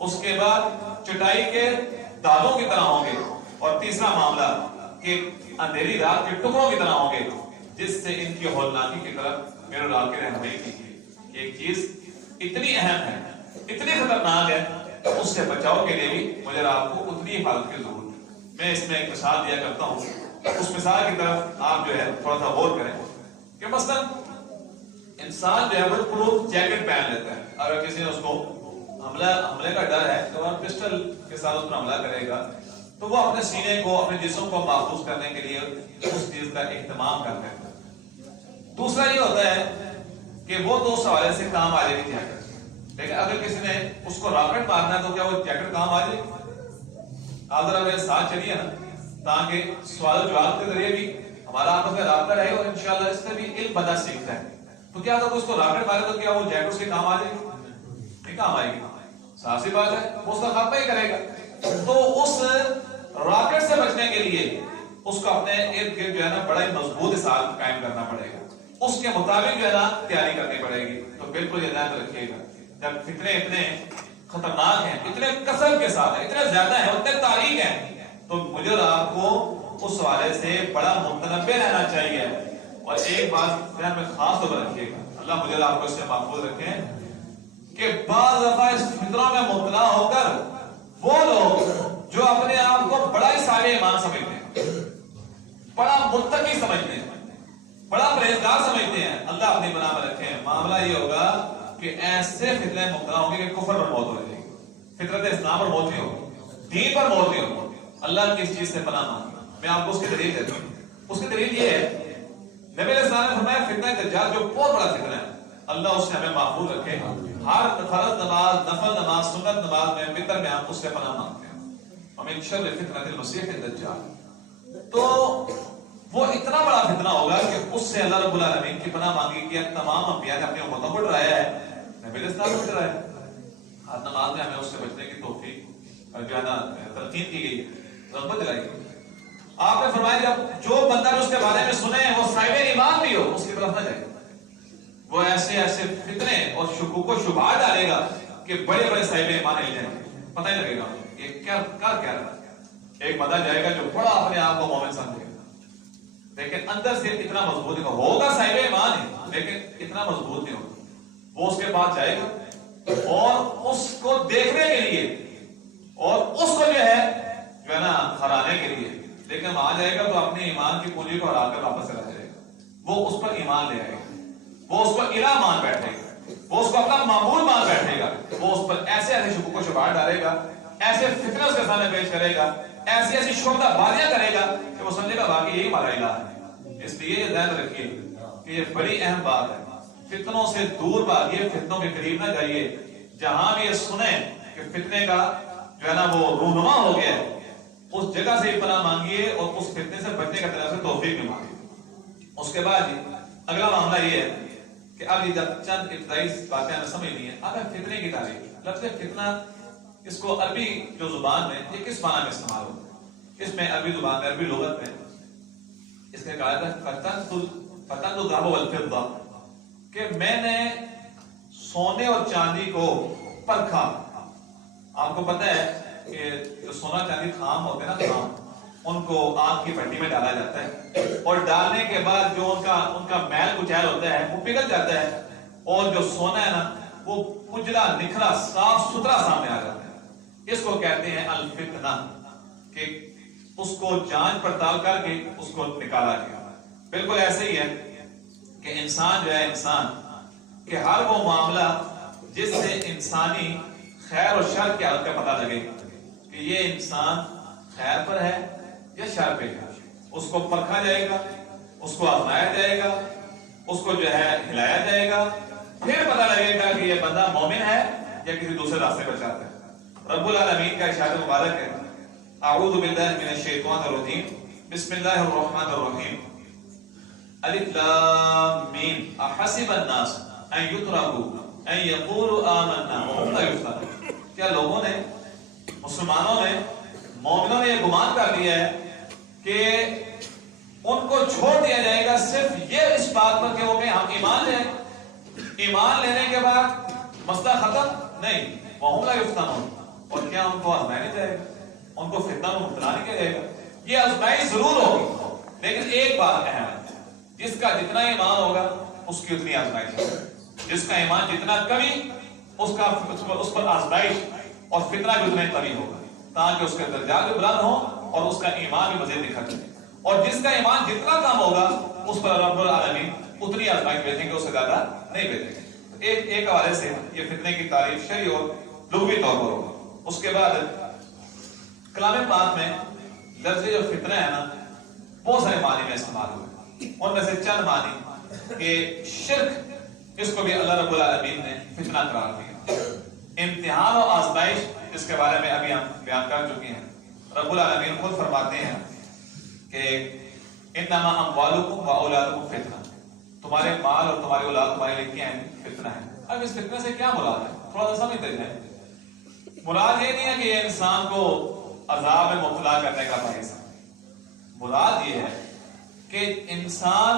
اس کے بعد چٹائی کے دانوں کی طرح ہوں گے، اور تیسرا معاملہ کہ اندھیری رات کے ٹکڑوں کی طرح ہوں گے، جس سے ان کی ہولناکی کی طرف میرے لال کے رہنمائی کی گئی۔ ایک چیز اتنی اہم ہے، اتنی خطرناک ہے، اس سے بچاؤ کے لیے بھی مجھے آپ کو اتنی حفاظت کی ضرورت ہے۔ میں اس میں ایک مثال دیا کرتا ہوں، اس مثال کی طرف آپ جو ہے تھوڑا سا غور کریں کہ مثلا انسان جو ہے وہ پروف جیکٹ پہن لیتا ہے، اگر کسی نے اس کو حملے کا ڈر ہے تو وہ پسٹل کے ساتھ اس پر حملہ کرے گا، تو وہ اپنے سینے کو، اپنے جسم کو محفوظ کرنے کے لیے اس چیز کا اہتمام کرتے ہیں۔ دوسرا یہ ہوتا ہے کہ وہ تو اس حوالے سے کام آ جائے گی جیکٹ، لیکن اگر کسی نے اس کو راکٹ مارنا ہے تو کیا وہ جیکٹ کام آ جائے گی؟ آپ ذرا میرے ساتھ چلیے نا، تاکہ سوال و جواب کے ذریعے بھی ہمارا آپس میں رابطہ رہے اور انشاءاللہ اس سے بھی علم بندہ سیکھتا ہے۔ تو کیا اگر اس کو راکٹ مارے تو کیا وہ جیکٹ اس کے کام آ جائے گی؟ نہیں کام آئے گی، صاف سی بات ہے، وہ اس کا خاتمہ ہی کرے گا۔ تو اس راکٹ سے بچنے کے لیے اس کو اپنے ارد گرد جو ہے نا بڑا ہی مضبوط حساب قائم کرنا پڑے گا، اس کے مطابق جو ہے نا تیاری کرنی پڑے گی۔ تو بالکل یہ ذہن رکھیے گا، جب فتنے اتنے خطرناک ہیں، اتنے کثرت کے ساتھ ہیں، اتنے زیادہ ہیں، اتنے تاریخ ہیں، تو مجھے اور آپ کو اس حوالے سے بڑا متنبہ رہنا چاہیے۔ اور ایک بات ذہن میں خاص طور پر رکھیے گا، اللہ مجھے اور آپ کو اس سے محفوظ رکھے، کہ بعض دفعہ اس فطروں میں مبتلا ہو کر وہ لوگ جو اپنے آپ کو بڑا ہی صاحب ایمان سمجھتے ہیں، بڑا متقی سمجھتے ہیں، بڑا پرہیزگار سمجھتے ہیں، اللہ اپنی پناہ میں رکھے، معاملہ یہ ہوگا کہ ایسے فتنے مبتلا ہوں گے کہ کفر پر موت ہو جائے گی، فطرت اسلام پر موت نہیں ہوگی، دین پر موت نہیں ہوگی۔ اللہ کی اس چیز سے پناہ مانگی۔ میں آپ کو اس کی دلیل دیتا ہوں۔ اس کی دلیل یہ ہے، نبی علیہ السلام نے فرمایا فتنہ دجال جو بہت بڑا فتنہ ہے، اللہ اس سے ہمیں محفوظ رکھے۔ ہر فرض نماز، نفل نماز، سنت نماز میں، وتر میں ہم اس سے پناہ مانگتے ہیں، ومن شر فتنة المسیح الدجال۔ تو وہ اتنا بڑا فتنہ ہوگا کہ اس سے اللہ رب العالمین کی پناہ مانگی کہ تمام انبیاء نے اپنی امتوں کو ڈرایا ہے، نبی علیہ السلام کو ڈرایا ہے۔ ہر نماز میں ہمیں اس سے بچنے کی توفیق اور جو ہے نا تلقین کی گئی، رغبت دلائی گئی۔ آپ نے فرمایا جب جو بندہ اس کے بارے میں سنے وہ صاحب ایمان بھی ہو، اس کی طرف نہ جائے، وہ ایسے ایسے فتنے اور شکوک و شبہات ڈالے گا کہ بڑے بڑے صاحب ایمان ہل جائیں گے، پتہ ہی لگے گا یہ کیا کر کیا رہا ہے۔ ایک بندہ جائے گا جو بڑا اپنے آپ کو مومن سمجھے گا، لیکن اندر سے اتنا مضبوط نہیں ہوگا، صاحب ایمان ہے لیکن اتنا مضبوط نہیں ہوگا۔ وہ اس کے پاس جائے گا اور اس کو دیکھنے کے لیے اور اس کو جو ہے نا ہرانے کے لیے، لیکن وہاں جائے گا تو اپنے ایمان کی پونجی کو ہرا کر واپس چلا جائے گا۔ وہ اس پر ایمان لے آئے گا، وہ اس کو الہ مان بیٹھے گا، وہ اس کو اپنا معبود مان بیٹھے گا، وہ اس پر ایسے ایسے شکوک و شبہات ڈالے گا، ایسے فتنے اس کے سامنے پیش کرے گا، ایسی ایسی شبہ بازیاں کرے گا کہ وہ سمجھے گا واقعی یہی ہمارا الہ ہے۔ اس لیے یہ ذہن رکھیے کہ یہ بڑی اہم بات ہے، فتنوں سے دور بھاگیے، فتنوں کے قریب نہ جائیے۔ جہاں بھی یہ سنیں کہ فتنے کا جو ہے نا وہ رونما ہو گیا ہے، اس جگہ سے ہی پناہ مانگیے اور اس فتنے سے بچنے کا طرف سے توفیق بھی مانگیے۔ اس کے بعد اگلا معاملہ یہ ہے کہ اب یہ جب چند ابتدائی باتیں ہمیں سمجھ لی ہیں، اب ہے فتنے کی تعریف۔ لفظ فتنہ اس کو عربی جو زبان میں یہ کس معنی میں استعمال ہوتا ہے؟ اس میں عربی زبان میں، عربی لغت میں اس نے کہا تھا فتنت الذهب والفضة، کہ میں نے سونے اور چاندی کو پرکھا۔ آپ کو پتہ ہے کہ جو سونا چاندی خام ہوتے ہیں نا، خام، ان کو آگ کی بھٹی میں ڈالا جاتا ہے اور ڈالنے کے بعد جو ان کا میل کچیل ہوتا ہے وہ پگھل جاتا ہے، اور جو سونا ہے نا وہ اجلا نکھرا صاف ستھرا سامنے آ جاتا ہے۔ اس کو کہتے ہیں الفتنہ، کہ اس کو جانچ پڑتال کر کے اس کو نکالا گیا۔ بالکل ایسے ہی ہے کہ انسان جو ہے، انسان کہ ہر وہ معاملہ جس سے انسانی خیر اور شر کی حالت کا پتہ لگے کہ یہ انسان خیر پر ہے یا شر پہ ہے، اس کو پرکھا جائے گا، اس کو آزمایا جائے گا، اس کو جو ہے ہلایا جائے گا، پھر پتہ لگے گا کہ یہ بندہ مومن ہے یا کسی دوسرے راستے پر چاہتا ہے۔ رب العالمین کا ارشاد مبارک ہے، اعوذ باللہ من الشیطان الرجیم، بسم اللہ الرحمن الرحیم، الف لام میم، احسب الناس ان یترکوا ان یقولوا آمنا وهم لا یفتنون۔ کیا لوگوں نے، مسلمانوں نے، مومنوں نے یہ گمان کر لیا ہے کہ ان کو چھوڑ دیا جائے گا صرف یہ اس بات پر کہ وہ کہیں ہم ایمان لیں، ایمان لینے کے بعد مسئلہ ختم؟ نہیں، وهم لا یفتنون، اور کیا ان کو آزمایا نہیں جائے گا, ان کو فتنہ میں مبتلا نہیں کیا جائے گا؟ یہ آزمائش ضرور ہوگی, لیکن ایک بات اہم ہے, جس کا جتنا ایمان ہوگا اس کی اتنی آزمائش ہوگی. جس کا ایمان جتنا کمی اس پر آزمائش اور فتنہ بھی اتنا کمی ہوگا, تاکہ اس کے درجات بھی بلند ہوں اور اس کا ایمان بھی مزید نکھر جائے. اور جس کا ایمان جتنا کم ہوگا اس پر رب العالمین اتنی آزمائش بھیجیں گے, اس سے زیادہ نہیں بھیجیں گے. ایک حوالے سے یہ فتنے کی تعریف شرعی اور لغوی طور پر ہوگا. اس کے بعد کلام پاک میں لفظ جو فتنہ ہے نا, بہت سارے معنی میں استعمال ہوئے. ان میں سے چند معنی کہ شرک, اس کو بھی اللہ رب العالمین نے فتنہ قرار دیا. امتحان و آزمائش, اس کے بارے میں ابھی ہم بیان کر چکے ہیں. رب العالمین خود فرماتے ہیں کہ انما اموالکم و اولادکم فتنہ, تمہارے مال اور تمہاری اولاد تمہارے لیے کیا ہے؟ فتنہ ہے. اب اس فتنہ سے کیا مراد ہے, تھوڑا سا سمجھتے جائیں. مراد یہ نہیں ہے کہ یہ انسان کو عذاب میں مبتلا کرنے کا باعث ہے. مراد یہ ہے کہ انسان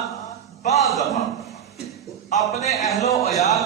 بعض دفعہ اپنے اہل و عیال